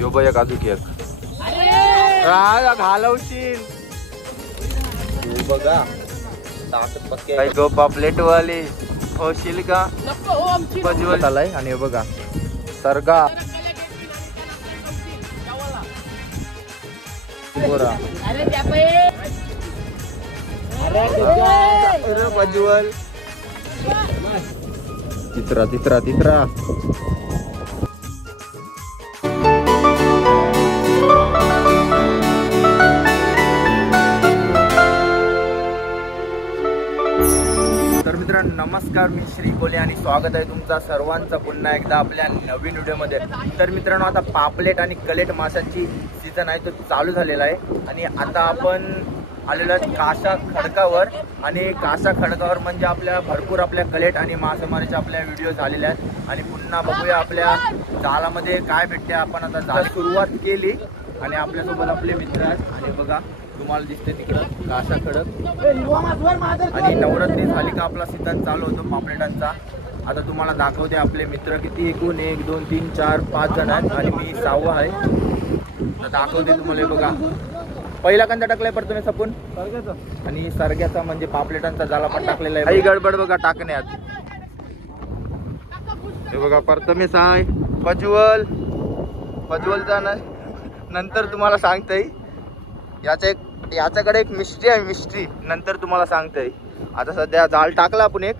यो बघ एक अजून एक घालवशील बघा काही गो पापलेट वाले होशील का पजवल आलाय. आणि बघा सरगा पजवल तिसरा तिसरा तिसरा नमस्कार, मी श्री कोले आणि स्वागत आहे तुमचा सर्वांचा पुन्हा एकदा आपल्या नवीन व्हिडिओमध्ये. तर मित्रांनो, आता पापलेट आणि कलेट माशांची सीझन आहे तो चालू झालेला आहे आणि आता आपण आलेलो आहे काशा खडकावर. आणि काशा खडकावर म्हणजे आपल्या भरपूर आपल्या कलेट आणि मासेमारीचे आपल्या व्हिडिओ झालेले आहेत. आणि पुन्हा बघूया आपल्या जाळामध्ये काय भेटते. आपण आता जाळ सुरुवात केली आणि आपल्यासोबत आपले मित्र आहेत. आणि बघा तुम्हाला दिसते तिकडं काशा खडक. आणि नवरात्री झाली का आपला सीझन चालू होतो पापलेटांचा. आता तुम्हाला दाखवते आपले मित्र किती, एकूण 1 2 3 4 5 जण आहेत आणि मी 6वा आहे. तर दाखवते तुम्हाला. बघा पहिला कंदा टाकलाय पर तुम्ही सपून आणि सरग्याचा म्हणजे पापलेटांचा जाला पण टाकलेला आहे. काही गडबड बघा टाकण्यात. हे बघा प्रथमेश आहे पजवल पजवलचा नाही. नंतर तुम्हाला सांगतय याच्याकडे एक मिस्ट्री आहे, मिस्ट्री नंतर तुम्हाला सांगतय. आता सध्या जाळ टाकला आपण एक.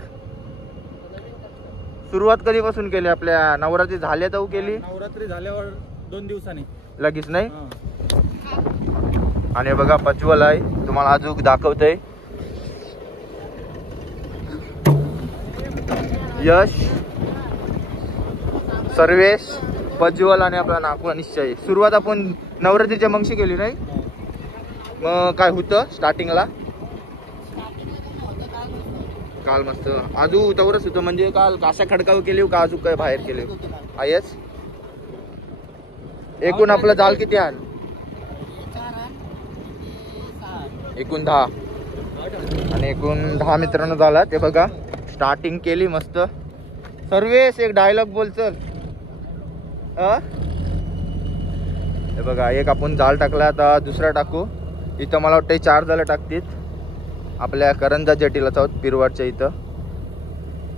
सुरुवात कधीपासून केली आपल्या नवरात्री झाल्या तर केली. नवरात्री झाल्यावर 2 दिवसांनी लगेच नाही. आणि बघा पजवल आहे तुम्हाला अजून दाखवतय. यश सर्वेश पजवल आणि आपला नागपूर निश्चय. सुरुवात आपण नवरात्रीच्या मंगशी केली नाही. मग काय होतं स्टार्टिंगला काल मस्त आजू तवरच होतं. म्हणजे काल काशा खडकावर केली का अजून काय बाहेर केले आहेच. एकूण आपलं जाल किती आहे? एकूण 10 आणि एकूण 10 मित्रांनो झाला. ते बघा स्टार्टिंग केली मस्त. सर्वेस एक डायलॉग बोल चल. हे बघा एक आपण जाल टाकला. आता दुसरा टाकू. इथं मला वाटतं 4 जाळं टाकतील आपल्या करंजा जेटीला जाऊ पिरवाडच्या इथं.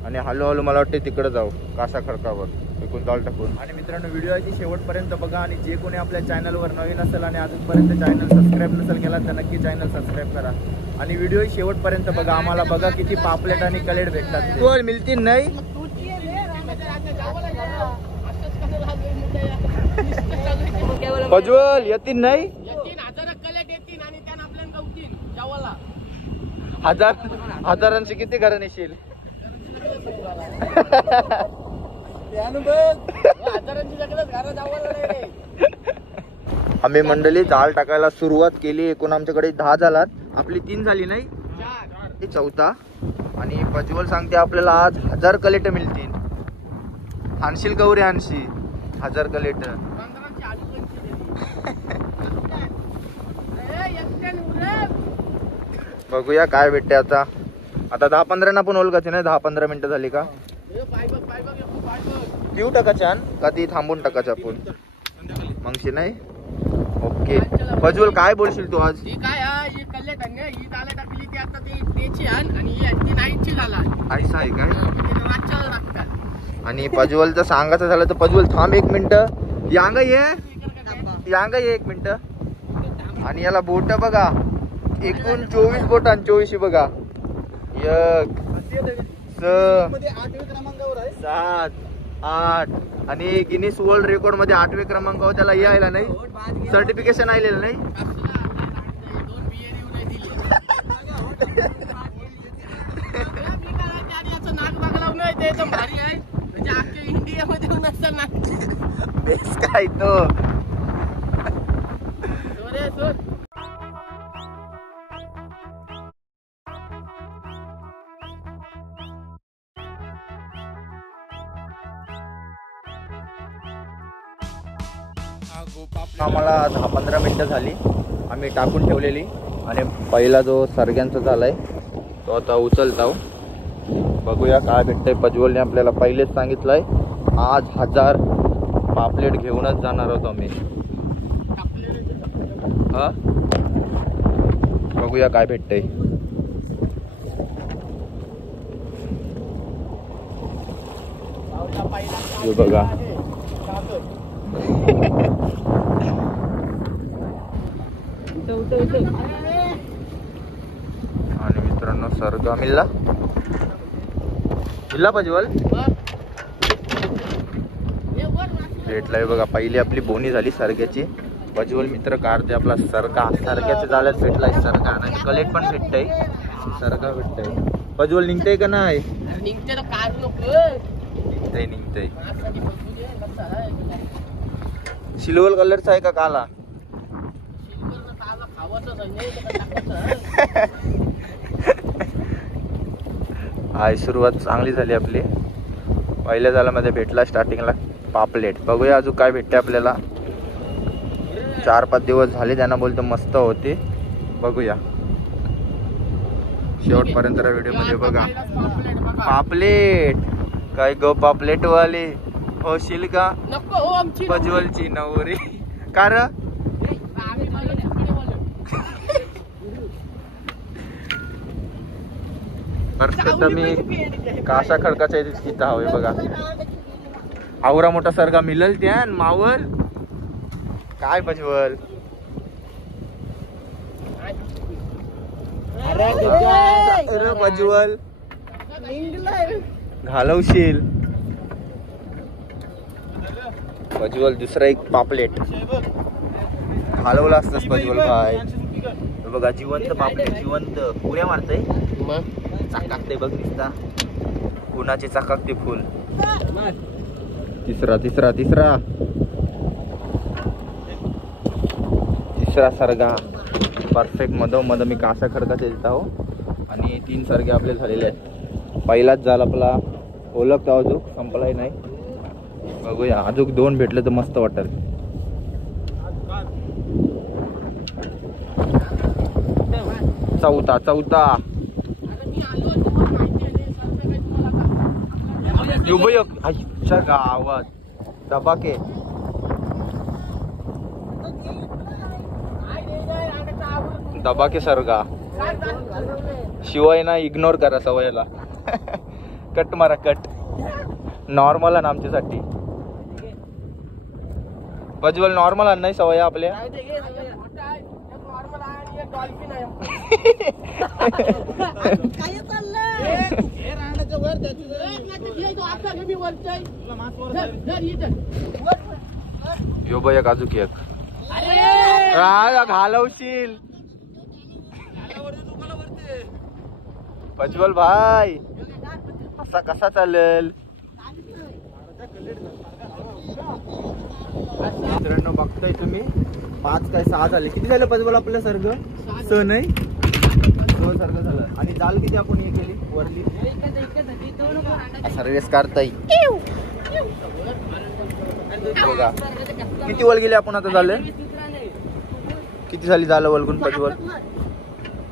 आणि हळूहळू मला वाटतं तिकडे जाऊ काशा खडकावर एकूण जाळ टाकून. आणि मित्रांनो व्हिडिओची शेवटपर्यंत बघा. आणि जे कोणी आपल्या चॅनलवर नवीन असेल आणि अजूनपर्यंत चॅनल सबस्क्राईब नसेल केला तर नक्की चॅनल सबस्क्राईब करा. आणि व्हिडिओ शेवटपर्यंत बघा. आम्हाला बघा किती पापलेट आणि कलेट भेटतात. तू मिळतील नाही. पजवल येतील नाही. हजारांची किती घरं येशील. आम्ही मंडळी जाळ टाकायला सुरुवात केली. एकूण आमच्याकडे 10 झालात. आपली 3 झाली नाही, 4 आणि पजवल सांगते आपल्याला आज 1000 कलेट मिळतील. आणशील गौरी आणशी 1000 कलेट. बघूया काय भेटते. आता 10-15 पण ओळखायचे नाही. 10-15 मिनिटं झाली का पिऊ टाका छान का ती थांबून टाकायचं आपण मगशी नाही. ओके पजवल काय बोलशील तू आज? ऐसा आहे काय? आणि पजवलचं सांगायचं झालं तर पजवल थांब 1 मिनिट. यांग ये 1 मिनिट. आणि याला बोट बघा एकूण 24 बोट आणि 24 बघा. 1 7 8 आणि गिनीस वर्ल्ड रेकॉर्ड मध्ये 8वे क्रमांकावर त्याला यायला नाही. सर्टिफिकेशन आलेलं नाही. बेस काय तो. आम्हाला 10-15 मिनिटं झाली आम्ही टाकून ठेवलेली. आणि पहिला जो सरग्यांचा झालाय तो आता उचलताव. बघूया काय भेटतंय. पजवलने आपल्याला पहिलेच सांगितलंय आज 1000 पापलेट घेऊनच जाणार होतो आम्ही. हा बघूया काय भेटतंय. हे बघा आणि मित्रांनो सरगा मिल्ला प्रज्वल भेटलाय बघा. पहिली आपली बोनी झाली सरग्याची. प्रज्वल मित्र काढते आपला सरगा. सरग्याच्या जाळ्यात भेटलाय सरगा आणि कलेट पण भेटतय. सरगा भेटतय. प्रज्वल निघतय का नाही? निघतय. सिल्वर कलरचा आहे का काला? हाय सुरुवात चांगली झाली आपली. पहिल्या जाळ्यामध्ये भेटला स्टार्टिंगला पापलेट. बघूया अजून काय भेटते आपल्याला. 4-5 दिवस झाले त्यांना बोलतो मस्त होते. बघूया शेवटपर्यंत व्हिडिओ मध्ये बघा. पापलेट काय गो पापलेट वाले होशील का? प्रज्वलची नवरी कार परफेक्ट. मी काशा खडकाच्या इथं हवे बघा. आवरा मोठा सरगा मिळल त्या मावल काय प्रज्वल. अरे प्रज्वल घालवशील. प्रज्वल दुसरा एक पापलेट घालवला असतस प्रज्वल भाई. बघा जिवंत पापलेट. जिवंत पुऱ्या मारतय. चाकाकते बघ दिसता. उन्हाचे चाकाकते फुल. तिसरा तिसरा तिसरा तिसरा सरगा परफेक्ट. मधोमध मी कासा खडकाचे देत आहो आणि 3 सरगे आपले झालेले आहेत. पहिलाच झाला आपला ओळखता अजून संपलाही नाही. बघूया अजून 2 भेटले तर मस्त वाटेल. चौथा आईच्या गावात दबाके. दबाके सरगा. शिवाय ना इग्नोर करा सवयला. कट मारा कट. नॉर्मल आहे ना आमच्यासाठी. प्रज्वल नॉर्मल आहे नाही सवय आपल्या. यो बाय काजूक एक घालवशील प्रज्वल भाई. असा कसा चालेल? मित्रांनो बघताय तुम्ही 5 काय 6 झाले. किती झालं प्रज्वल आपलं सर्ग? 6 नाही 6 सर्ग झालं. आणि जाल किती आपण हे केली वरली सर्वेस काढताय बघा. किती वल गेले आपण आता झाले? किती झाली झालं वलगुण प्रज्वल?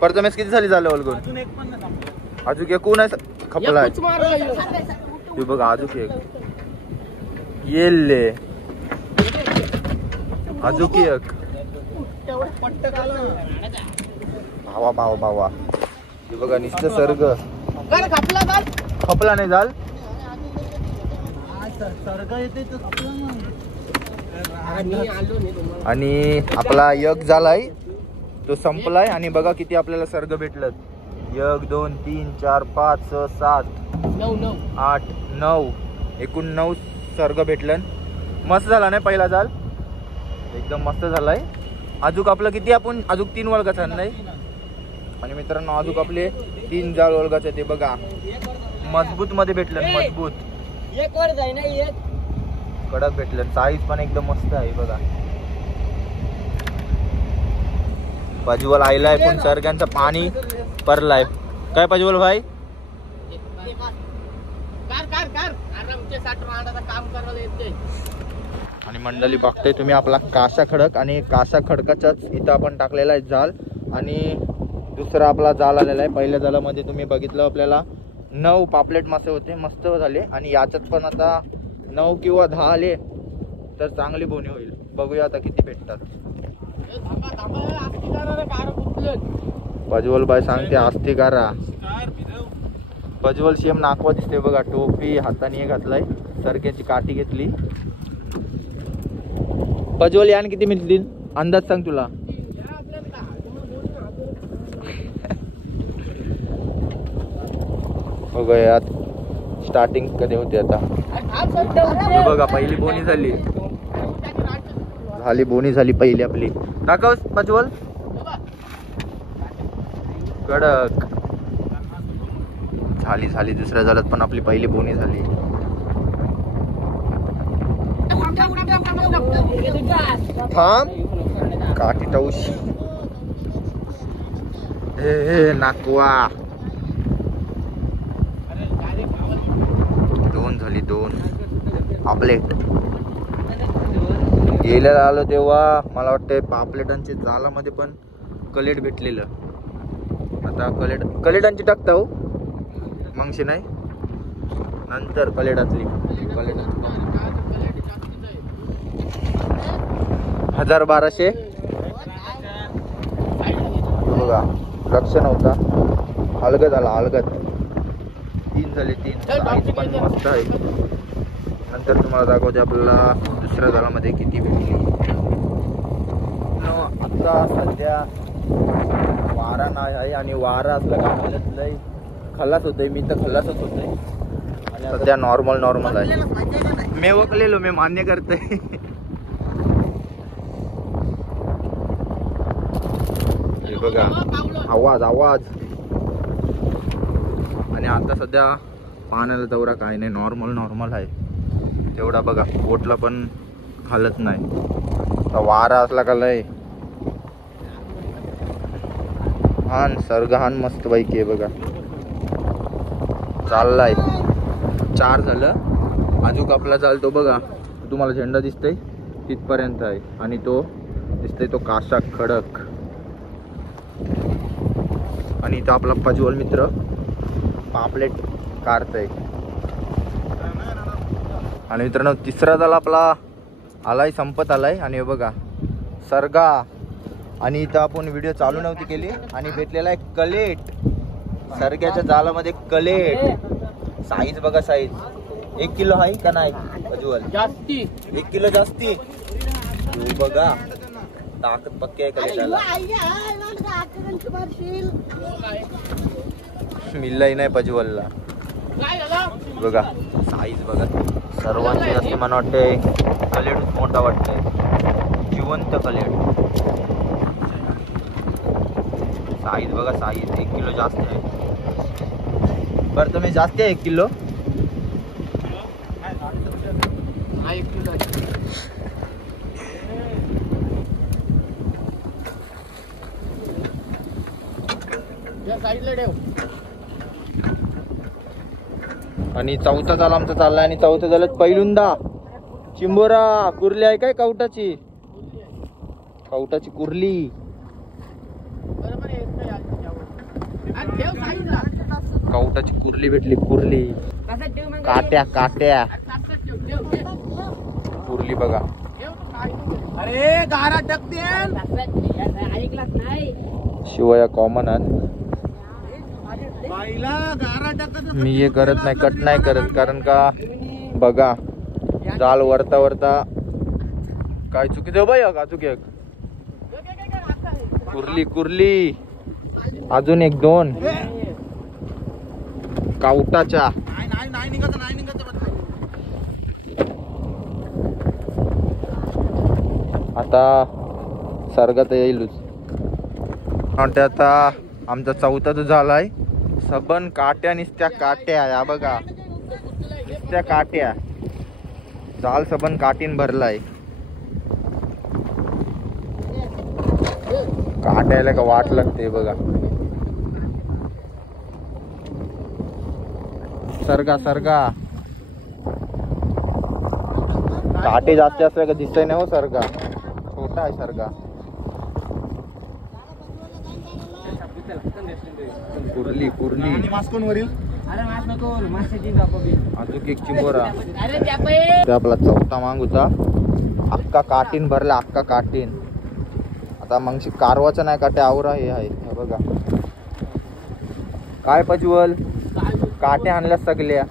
प्रथमेश किती झाली झालं वलगुण? अजून एक कोण आहे खपला आहे बघा. अजून एक येल्ले अजून एक भावा भावा भावा. हे बघा निश्चित सर्ग खपला नाही झाल. आणि आपला यग झालाय तो संपलाय. आणि बघा किती आपल्याला सर्ग भेटलं. 1 2 3 4 5 6 7 8 9 एकूण 9 सर्ग भेटलं. मस्त झाला नाही पहिला जाल. एकदम मस्त झालाय. अजून आपलं किती आपण अजून 3 वळगाचा नाही. आणि मित्रांनो अजून आपले 3 जाल वळगाचे ते बघा मजबूत मध्ये भेटलं. मजबूत एक वर जाई ना एक कडक भेटलं. साईज पण एकदम मस्त आहे बघा. प्रज्वल आयलाय पण सर्गांचं पाणी परलाय काय प्रज्वल भाई? आणि मंडळी बघताय तुम्ही आपला कासा खडक. आणि कासा खडकाचाच इथं आपण टाकलेला आहे जाल. आणि दुसरा आपला जाल आलेला आहे. पहिल्या जालामध्ये तुम्ही बघितलं आपल्याला 9 पापलेट मासे होते. मस्त झाले. आणि याच्यात पण आता 9 किंवा 10 आले. तर चांगली बोनी होईल. बघूया आता किती भेटतात. प्रज्वल बाय सांगते आस्ती करा. प्रज्वल सीएम नाकवा दिसते बघा. टोपी हाताने घातलाय. सरक्याची काठी घेतली. प्रज्वल यान किती मिळतील अंदाज सांग तुला. बघूया स्टार्टिंग कधी होते आता. बघा पहिली बोनी झाली. बोनी झाली पहिली आपली. दाखव प्रज्वल. कडक झाली दुसऱ्या झाल्यात पण आपली पहिली बोनी झाली. थांब काठी टाऊशी. हे नाकवा. दोन पापलेट. गेल्याला आलो तेव्हा मला वाटतं पापलेटांच्या जालामध्ये पण कलेट भेटलेलं. आता कलेटांची टाकता हो मगशी नाही नंतर कलेटातली 1200 बघा. लक्ष नव्हता. अलगद आला अलगद. 3 झाले. 3 साईज पण मस्त आहे. नंतर तुम्हाला दाखवते आपल्याला दुसऱ्या जाळामध्ये किती भेटली. आता सध्या वारा नाही आहे आणि वारा असला का लय खल्लास होतोय. मी तर खल्लासच होतोय आणि सध्या नॉर्मल आहे. मी वकलेलो मी मान्य करते. बघा आवाज आणि आता सध्या पाण्याला तेवढा काय नाही. नॉर्मल आहे तेवढा. बघा बोटला पण खालत नाही. वारा असला का लय हान सरगहान मस्त पैकी आहे बघा. चाललाय 4 झालं. अजून आपला चालतो बघा. तुम्हाला झेंडा दिसतोय तिथपर्यंत आहे आणि तो दिसतोय तो काशा खडक. आणि इथं आपला प्रज्वल मित्र पापलेट काढतोय. आणि मित्रांनो तिसरा झाला आपला आलाय संपत आलाय. आणि बघा सरगा. आणि इथं आपण व्हिडिओ चालू नव्हती केली आणि भेटलेला आहे कलेट. सरग्याच्या जालामध्ये कलेट. साईज बघा साईज 1 किलो आहे का नाही प्रज्वल. जास्ती 1 किलो जास्ती. बघा ताकद पक्की आहे कलेटाला. मिळलाही नाही प्रज्वलला. बघा साईज बघा. सर्वांची जास्त मला वाटते कलेट मोठा वाटतंय. जिवंत कलेट. साईज बघा साईज 1 किलो जास्त आहे. बरं तुम्ही जास्त आहे 1 किलो. आणि चौथा झाला आमचा चाललाय. आणि चौथा झालं पहिल्यांदा चिंबोरा कुर्ली आहे काय कवटाची कुर्ली. कवटाची कुर्ली भेटली. कुर्ली काट्या कुर्ली बघा. अरे गारा टाकते शिवाय कॉमन आहे. मी हे करत नाही कट नाही करत कारण का बघा जाल वरता काय चुकी देऊ बाई का चुकी. कुर्ली अजून 1-2 कावटाच्या. आता सरगत येईलच. आता आमचा चौथा जो झालाय. सबन काट्या निसत्या काट्या. या बघा निसत्या काट्या. जाल सबन काटीन भरलाय. काट्याला का वाट लागते बघा. सरगा काटे जास्त असल्या का दिसतंय नाही हो. सरगा छोटा आहे सरगा. कुर्ली अजून एक चिंबोरा. ते आपला चौथा मांग होता. अख्खा काटीन भरला, अख्खा काटीन. आता मग कारवाचं नाही काटे आवरा हे आहे. हे बघा काय प्रज्वल काटे आणल्या सगळ्या.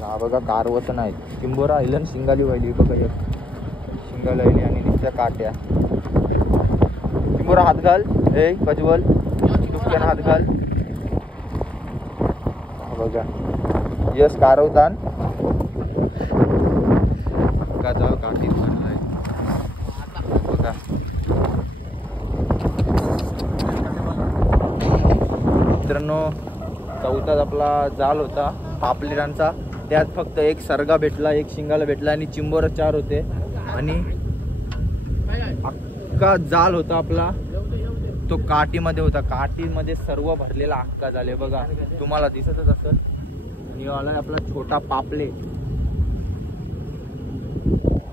हा बघा कारवाचं नाही. चिंबोरा आईलन शिंगाली वाहिली बघा, एक शिंगाला आली आणि नुसत्या काट्या. चिंबोरा हात घाल. ए प्रज्वल दुसऱ्यानं हात घाल. बघा यस कारवतान का जाऊ काठी भरलाय बघा. मित्रांनो चौथाच आपला जाल होता पापलेटांचा. त्यात फक्त एक सरगा भेटला, एक शिंगाला भेटला आणि चिंबोरा 4 होते. आणि अख्खा जाल होता आपला तो काठीमध्ये होता. काठीमध्ये सर्व भरलेला अख्खा झाले बघा, तुम्हाला दिसतच असेल. आणि आलाय आपला छोटा पापलेट.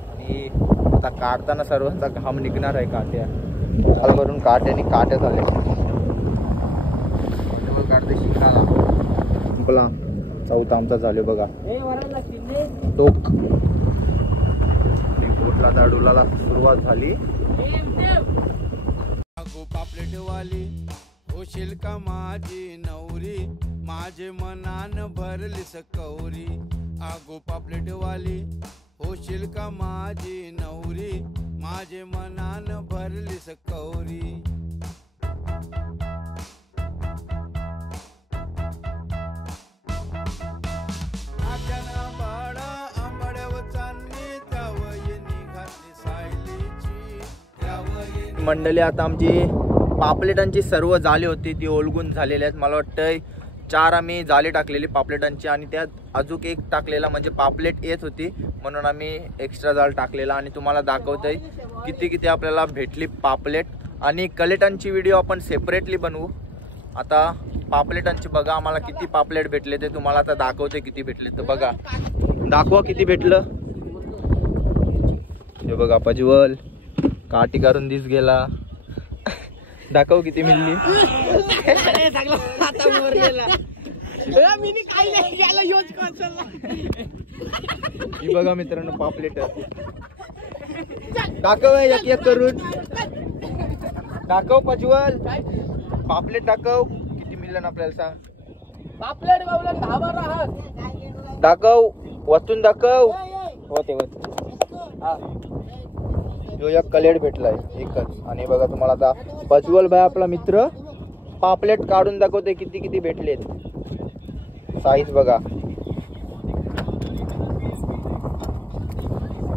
आणि आता काढताना सर्वांचा घाम निघणार आहे. काट्या जाल भरून काट्याने काट्या झाल्या. काढते शिंगाला संपला. चौथा आमचा झाले बघा टोक. कुठला दाडूला सुरुवात झाली. पापलेटवाली होशील का माझी नवरी, माझे मनान भरलीस कौरी. आगो पापलेटवाली होशील का माझी नवरी, माझे मनान भरलीस कौरी. मंडळी आता आमची पापलेटांची सर्व जाले होती ती ओलगून झालेली आहेत. मला वाटतं 4 आम्ही जाले टाकलेली पापलेटांची आणि त्यात अजून एक टाकलेला म्हणजे पापलेट येत होती म्हणून आम्ही एक्स्ट्रा जाल टाकलेला. आणि तुम्हाला दाखवतोय किती आपल्याला भेटली पापलेट. आणि कलेटांची व्हिडिओ आपण सेपरेटली बनवू. आता पापलेटांची बघा आम्हाला किती पापलेट भेटले ते तुम्हाला आता दाखवते किती भेटले. तर बघा दाखवा किती भेटलं. हे बघा प्रज्वल काठी करून दिस गेला. दाखव किती मिळली. ही बघा मित्रांनो पापलेट दाखव एक एक करून. दाखव प्रज्वल पापलेट दाखव किती मिळलं आपल्याला सांग. पापलेट दाखव वतून दाखव. होते एक कलेट भेटलाय एकच. आणि बघा तुम्हाला आता प्रज्वल भाई आपला मित्र पापलेट काढून दाखवते किती भेटलेत. साईज बघा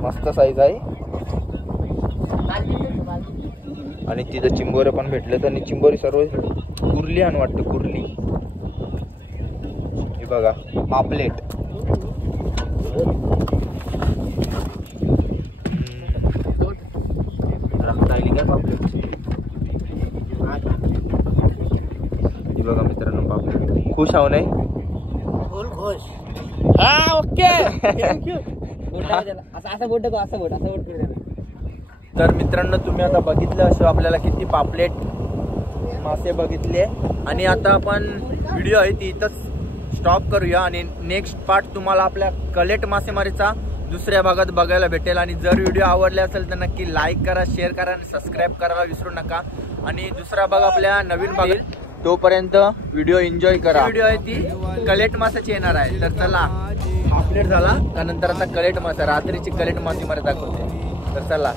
मस्त साईज आहे. आणि तिथं चिंबोरे पण भेटलेत. आणि चिंबोरी सर्व कुर्ली आणि वाटतं कुर्ली. हे बघा पापलेट. बघा मित्रांनो पापलेट खुश आहो नाही फुल खुश. हा ओके असं बोट तर मित्रांनो तुम्ही आता बघितलं असं आपल्याला किती पापलेट मासे बघितले. आणि आता आपण व्हिडिओ आहे ती इथंच स्टॉप करूया. आणि नेक्स्ट पार्ट तुम्हाला आपल्या कलेट मासेमारीचा दुसऱ्या भागात बघायला भेटेल. आणि जर व्हिडिओ आवडले असेल तर नक्की लाईक करा, शेअर करा आणि सबस्क्राईब करायला विसरू नका. आणि दुसरा भाग आपल्या नवीन भाग तोपर्यंत व्हिडिओ एन्जॉय करा. व्हिडिओ आहे ती कलेट मासाची येणार आहे. तर चला पापलेट झाला त्यानंतर आता कलेट मासा रात्रीची कलेट मासेमारी दाखवते. तर चला.